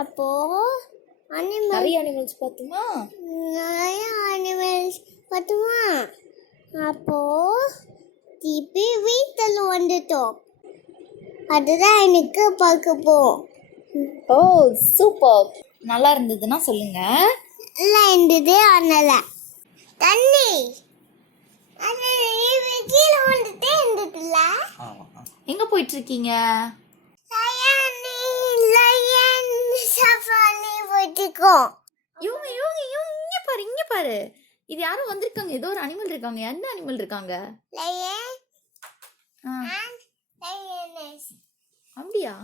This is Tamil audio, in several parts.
அப்போ அனிமல் நிறைய அனிமல்ஸ் பார்த்தோமா? நிறைய அனிமல்ஸ் பார்த்துமா. அப்போ திருப்பி வீட்டில் வந்துட்டோம். அதுதான் எனக்கு பார்க்க போவோம். ஓ சூப்பர். நல்லா இருந்ததுன்னா சொல்லுங்க. நல்லா இருந்தது. அதனால தண்ணி கீழே வந்துட்டே இருந்ததுல. எங்க போயிட்டு இருக்கீங்க? லயன் சஃபாரி போயிட்டுருக்கோம். இங்க பாரு, இங்க பாரு. இது யாரும் வந்திருக்காங்க. ஏதோ ஒரு அனிமல் இருக்காங்க. எந்த அனிமல் இருக்காங்க? Lion and lioness. அப்படியா?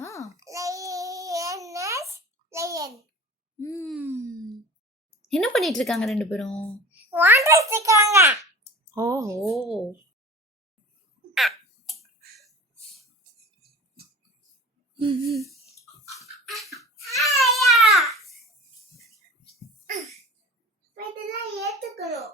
Lioness lion. என்ன பண்ணிட்டு இருக்காங்க ரெண்டு பேரும்? வாண்டர்ஸ் இருக்காங்க. ஓஹோ. இதெல்லாம் ஏத்துக்கணும்.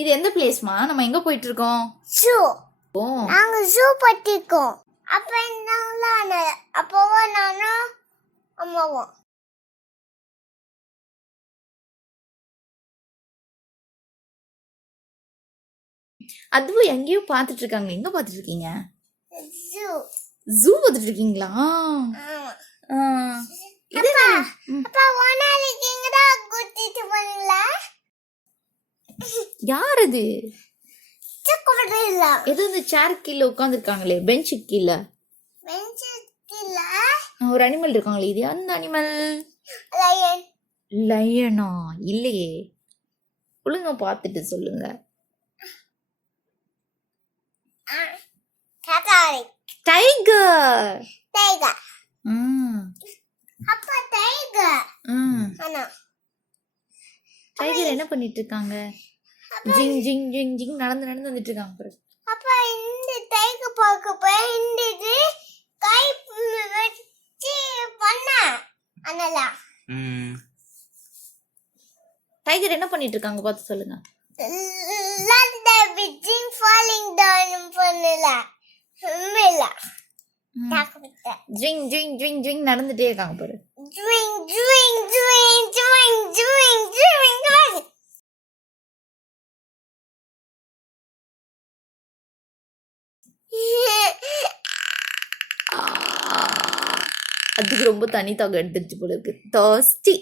இது எந்த பிளேஸ்மா? நம்ம எங்க போயிட்டு இருக்கோம்? ஷூ. ஓ நாங்க ஷூ பட்டிருக்கோம். அப்ப அப்போவா நானும் அம்மாவும். அதுவும் எங்கேயோ பாத்துட்டு இருக்காங்க. எங்க பாத்துட்டு இருக்கீங்க? ஷூ. ஜூ பாத்துட்டு இருக்கீங்களா? அப்பா ஓனாலிக்கு எங்கடா கூட்டிட்டு போனீங்களா? யார் அது? இல்ல. ஏதோ இந்த சேர் கீழே உட்காந்துருக்காங்களே, பெஞ்சு கீழே. பெஞ்சு கீழே ஒரு அனிமல் இருக்காங்களே, இது அந்த அனிமல்? லயன். லயனா? இல்லையே. ஒழுங்கா பார்த்துட்டு சொல்லுங்க. டைகர். டைகர். அப்பா டைகர். அண்ணா டைகர் என்ன பண்ணிட்டு இருக்காங்க? ஜிங் ஜிங் ஜிங் ஜிங் நடந்து நடந்து வந்துட்டு இருக்காங்க பாரு. அப்பா இந்த டைகர் பார்க்க போய் இந்த கை வச்சு பண்ண அண்ணா. டைகர் என்ன பண்ணிட்டு இருக்காங்க பார்த்து சொல்லுங்க. Jing falling down பண்ணல. மேல ஜிங் ஜிங் ஜிங் ஜிங் நடந்துட்டே இருக்காங்க பாரு. ஜிங் ஜிங் ஜிங் ஜிங் ஜிங் ஜிங். அதுக்கு ரொம்ப தனி தாக எடுத்துருச்சு போல இருக்கு. தர்ஸ்டி.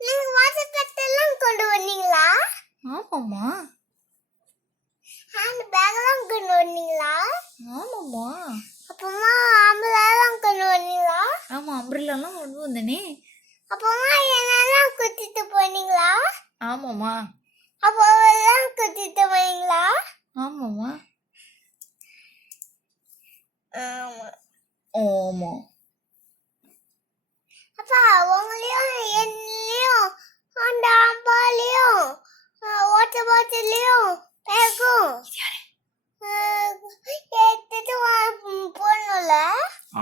நீங்க வாட்டர் பாட்டில்லாம் கொண்டு வந்தீங்களா? ஆமாம்மா. ஹேண்ட் பேக்லாம் கொண்டு வந்தீங்களா? ஆமாம்மா. அப்பமா அம்பரெல்லாம் கொண்டு வந்தீங்களா? ஆமா, அம்பரெல்லாம் கொண்டு வந்தனே. அப்பமா என்னெல்லாம் குத்திட்டு போனீங்களா? ஆமாம்மா. அப்போவெல்லாம் குத்திட்டு போனீங்களா? ஆமாம்மா. ஆமா. ஆமா. அப்பா உங்களையும் என்னையும் அந்த அம்பாலையும் வாட்டர் பாட்டிலையும் பேக்கும் எடுத்துட்டு போகணும்ல.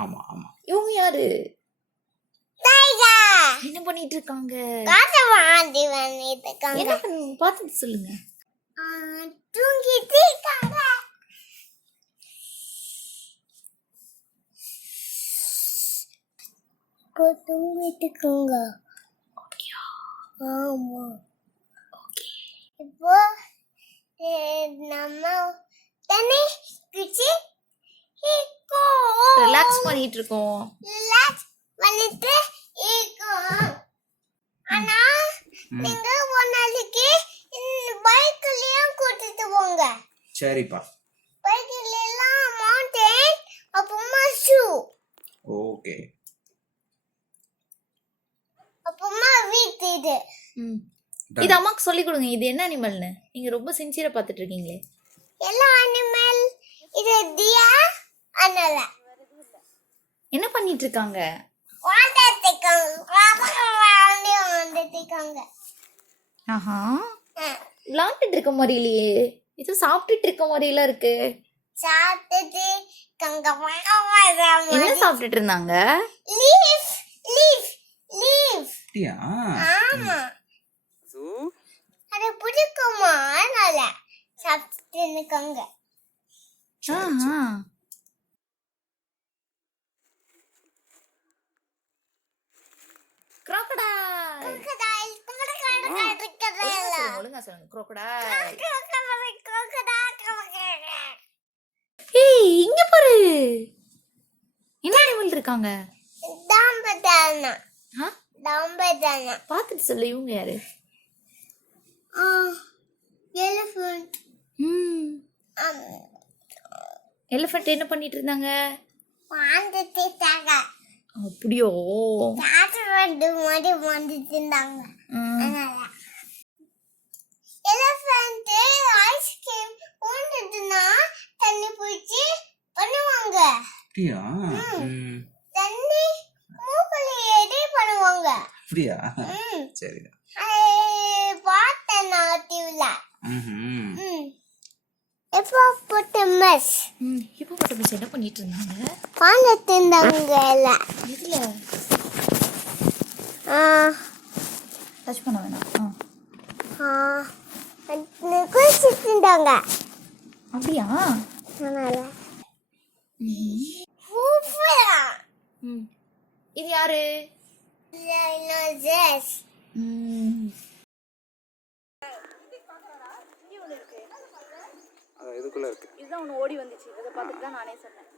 ஆமா ஆமா. இவங்க யாரு? டைகர். என்ன பண்ணிட்டு இருக்காங்க? காட்ட வாண்டி பண்ணிட்டு இருக்காங்க. என்ன பார்த்துட்டு சொல்லுங்க. தூங்கிட்டு இருக்காங்க. தூங்கிட்டு இருக்காங்க. ஆமா. இப்போ நம்ம தண்ணி குச்சி ரிலாக்ஸ் பண்ணிட்டு இருக்கோம். ரிலாக்ஸ் பண்ணிட்டு இருக்கோம். ஆனா நீங்க ஒரு நாளைக்கு பைக்லயும் கூட்டிட்டு போங்க. சரிப்பா. பைக்ல எல்லாம் மவுண்டன் அப்புறமா ஷூ. ஓகே. அப்புறமா வீட்டு இது. இது அம்மாக்கு சொல்லி கொடுங்க. இது என்ன அனிமல்னு? நீங்க ரொம்ப சின்சியரா பார்த்துட்டு இருக்கீங்களே. எல்லா அனிமல் இது டியா அனல. என்ன பண்ணிட்டு இருக்காங்க? ஆஹா, விளையாண்டுட்டு இருக்க மாதிரி இல்லையே. இது சாப்பிட்டுட்டு இருக்க மாதிரிலாம் இருக்கு. என்ன சாப்பிட்டுட்டு இருந்தாங்க? Leaf leaf leaf. அப்படியா? ஆமா. அத புடி இருக்குமா அதனால சாப்பிட்டு இருக்காங்க. ஆஹா. crocodile. crocodile ஒழுங்கா சொல்லுங்க crocodile. crocodile. ஏய் இங்க பாரு, என்ன அனிமல் இருக்காங்க? தாம்பதானா ஆ, தாம்பதானா பார்த்துட்டு சொல்லு, இவங்க யாரு? எலிஃபண்ட். எலிஃபண்ட் என்ன பண்ணிட்டு இருந்தாங்க? வந்துட்டு தாங்க அப்படியோ? சாப்பிட்டு மாதிரி வந்துட்டு இருந்தாங்க. எலிஃபண்ட் ஐஸ்கிரீம் ஊண்டுதுன்னா தண்ணி பூச்சி பண்ணுவாங்க. அப்படியா? தண்ணி மூக்குல ஏறி பண்ணுவாங்க. அப்படியா? சரிதான். பார்த்தேன் நான் டிவில. ம்ஹும். ஹிப்போபொட்டமஸ் ஹிப்போபொட்டமஸ் என்ன பண்ணிட்டு இருந்தாங்க? பாந்துட்டு இருந்தாங்க எல்லாம். இதுல டச் பண்ண வேணாம். குளிச்சுட்டு இருந்தாங்க. அப்படியா? அதனால இது யாரு? ரைனோசரஸ். இதுக்குள்ள இருக்கு. இதுதான் ஒன்று ஓடி வந்துச்சு, இதை பார்த்துட்டு தான் நானே சொன்னேன்.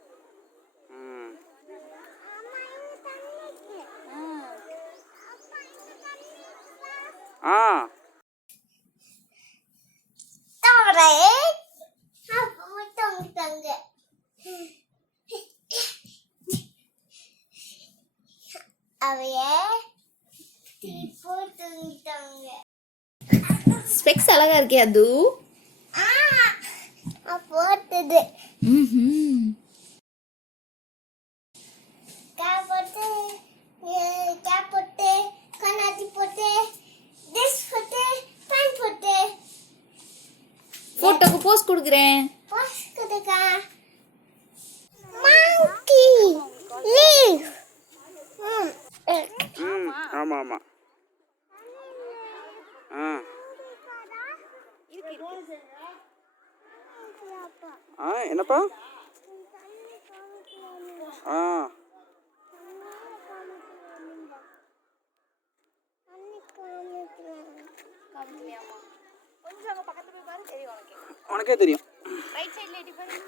ஸ்பெக்ஸ் அழகா இருக்கே அது. போட்டது கேப் போட்டு கண்ணாடி போட்டு ட்ரெஸ் போட்டு பேண்ட் போட்டு போட்டோக்கு போஸ் கொடுக்குறேன். பாஸ் கொடுக்க மாங்கி லீவ். ஆமா ஆமா. என்னப்பா? உனக்கே தெரியும். ரைட் சைடுல எட்டி பாரு.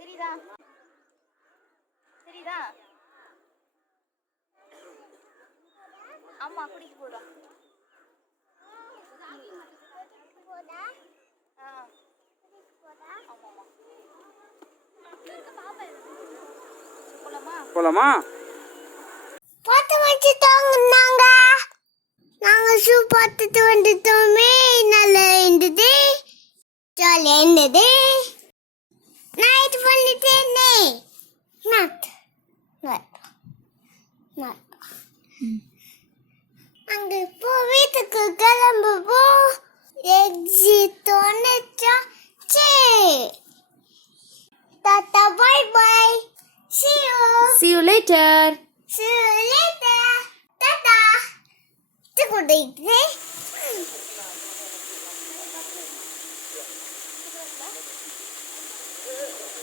தெரியுதா? தெரியுதா? ஆமா, குடிக்க போடா. போலாமா? பார்த்து வச்சுட்டாங்க. நாங்க ஷூ பார்த்துட்டு வந்துட்டோமே. நல்லா இருந்தது, ஜாலியா இருந்தது. நைட் பண்ணிட்டேனே. அங்க இப்போ வீட்டுக்கு கிளம்புவோ. எக்ஸிட் ஒன்னுச்சா. டாடா bye bye. See you later. டாடா. குடிக்கு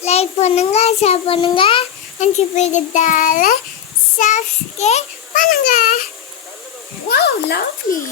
லைக் பண்ணுங்க, ஷேர் பண்ணுங்க, Ancypedia சப்ஸ்கிரைப் பண்ணுங்க. Wow, lovely.